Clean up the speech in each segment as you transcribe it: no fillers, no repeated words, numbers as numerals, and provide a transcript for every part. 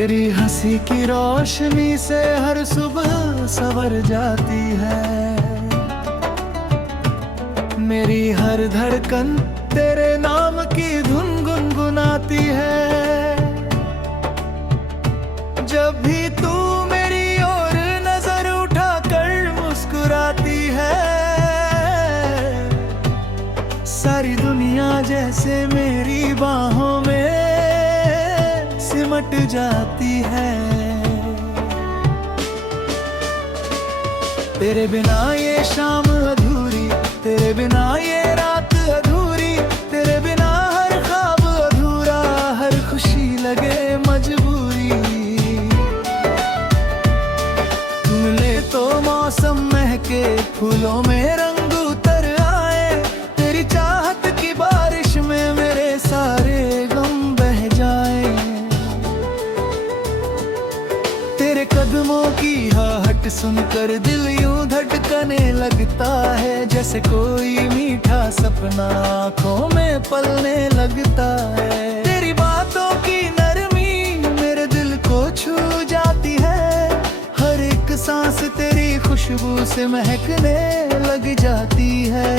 तेरी हंसी की रोशनी से हर सुबह संवर जाती है। मेरी हर धड़कन तेरे नाम की धुन गुनगुनाती है। जब भी तू मेरी ओर नजर उठाकर मुस्कुराती है, सारी दुनिया जैसे मेरी बाहों में सिमट जाती है। तेरे बिना ये शाम अधूरी, तेरे बिना ये रात अधूरी, तेरे बिना हर ख्वाब अधूरा, हर खुशी लगे मजबूरी। तू मिले तो मौसम महके, फूलों में रंग उतर आए, तेरी चाहत की बारिश में मेरे सारे गम बह जाए। तेरे कदमों की आहट सुनकर दिल यूं धड़कने लगता है, जैसे कोई मीठा सपना आँखों में पलने लगता है। तेरी बातों की नरमी मेरे दिल को छू जाती है, हर एक सांस तेरी खुशबू से महकने लग जाती है।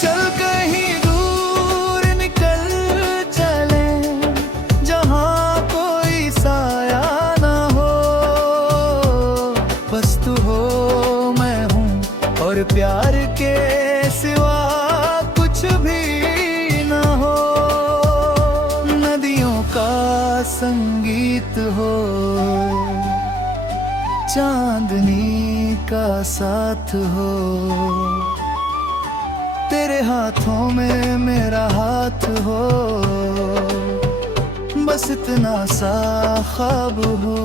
चल कहीं दूर निकल चले, जहाँ कोई साया ना हो, बस तू हो मैं हूँ और प्यार के सिवा कुछ भी ना हो। नदियों का संगीत हो, चांदनी का साथ हो, तेरे हाथों में मेरा हाथ हो, बस इतना सा ख्वाब हो।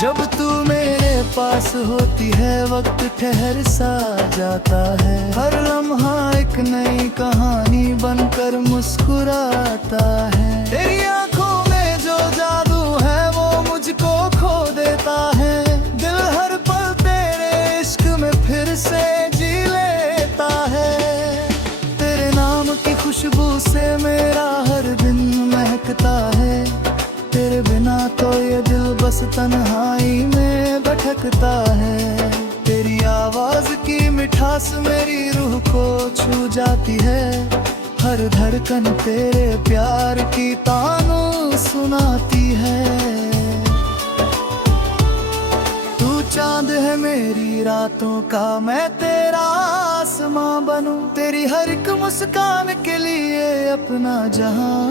जब तू मेरे पास होती है वक्त ठहर सा जाता है, हर लम्हा एक नई कहानी बनकर मुस्कुराता है। तेरी आंखों में जो जादू है वो मुझको खो देता है, दिल हर पल तेरे इश्क में फिर से जी लेता है। तेरे नाम की खुशबू से मेरा हर दिन महकता है, तेरे बिना तो ये दिल बस तन्हाई में भटकता है। तेरी आवाज की मिठास मेरी रूह को छू जाती है, हर धड़कन तेरे प्यार की तानू सुनाती है। तू चांद है मेरी रातों का, मैं तेरा आसमां बनूं, तेरी हर एक मुस्कान के लिए अपना जहां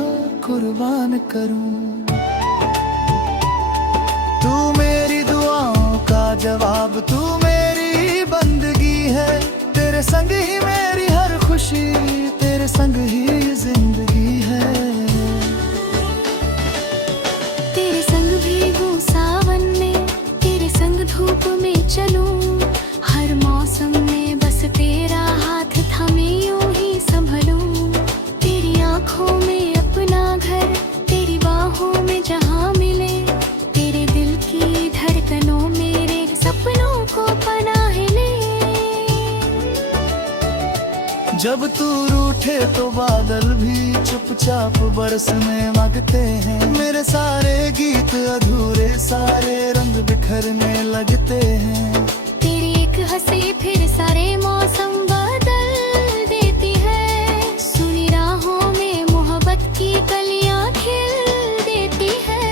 कुर्बान करूं। तू मेरी दुआओं का जवाब, तू मेरी बंदगी है, तेरे संग ही मेरी हर खुशी, तेरे संग ही जिंदगी है। तेरे संग भीगूं सावन में, तेरे संग धूप में चलूं, हर मौसम में बस तेरा हाथ थामे यूं ही संभलूं। तेरी आंखों में अपना घर, तेरी बाहों में जहां मिले, तेरे दिल की धड़कनों मेरे सपनों को पनाह ले। जब तू रूठे तो बादल भी चुपचाप बरसने लगते हैं, मेरे सारे गीत अधूरे, सारे रंग बिखरने लगते हैं। तेरी एक हंसी फिर सारे मौसम बदल देती है, सुनी राहों में मोहब्बत की कलियां खिल देती है।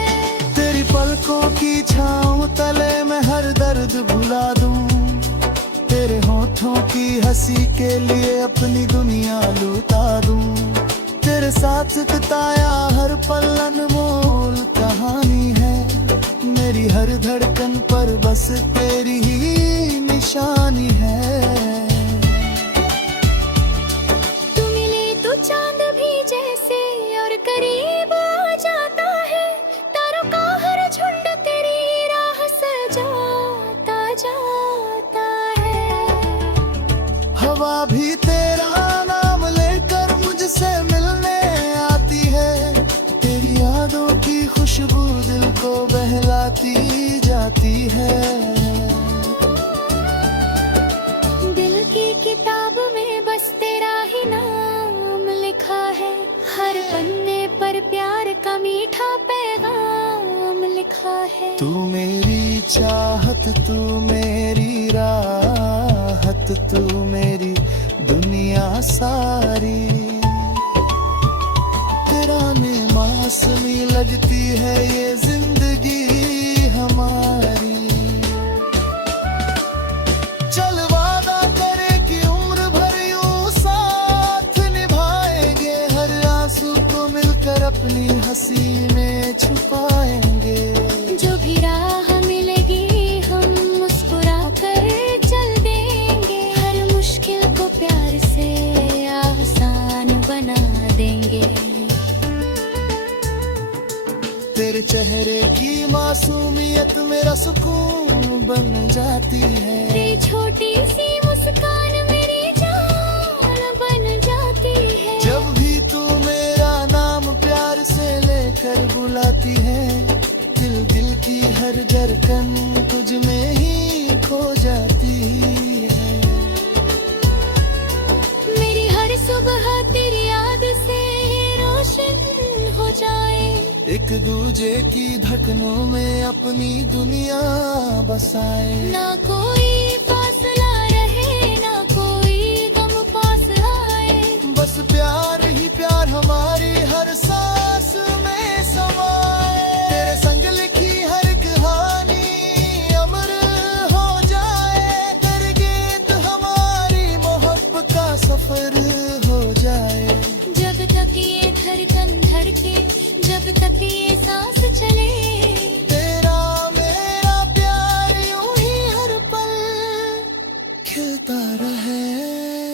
तेरी पलकों की छाँव तले मैं हर दर्द भुला दूं, तेरे होठों की हंसी के लिए अपनी दुनिया लुटा दूं। तेरे साथ बिताया हर पल अनमोल कहानी है, मेरी हर धड़कन पर बस तेरी ही निशानी है। तू मिले तो चांद भी जैसे और करीब आ जाता है, तारों का हर झुंड तेरी राह सजाता जाता है। हवा भी तेरा नाम लेकर मुझसे मिलने आती है, तेरी यादों की खुशबू दिल को बहलाती जाती है। दिल की किताब में बस तेरा ही नाम लिखा है, हर पन्ने पर है। तू मेरी चाहत, तू मेरी राहत, तू मेरी दुनिया सारी। तेरा में मौसमी लगती है ये जिंदगी हमारी। चल वादा करे कि उम्र भर यूं साथ निभाएंगे, हर आंसू को मिलकर अपनी हंसी में छुपाएंगे। जो भी राह मिलेगी हम मुस्कुरा कर चल देंगे, हर मुश्किल को प्यार से आसान बना देंगे। तेरे चेहरे की मासूमियत मेरा सुकून बन जाती है। तेरी छोटी सी मुस्कान मेरी जान बन जाती है। जब भी तू मेरा नाम प्यार से लेकर बुलाती है, दिल दिल की हर धड़कन तुझ में ही खो जाती है। मेरी हर सुबह तेरी याद से रोशन हो जाए। एक दूजे की धड़कनों में अपनी दुनिया बसाए। ना कोई फासला रहे, ना कोई गम पास आए। बस प्यार ही प्यार हमारी हर सांस में समाए। तेरे संग लिखी हर कहानी अमर हो जाए। तेरे गीत हमारी मोहब्बत का सफर हो जाए। जब तक ये धड़कन धड़के, जब तक ये सांस चले, तेरा मेरा प्यार यूं ही हर पल खिलता रहे।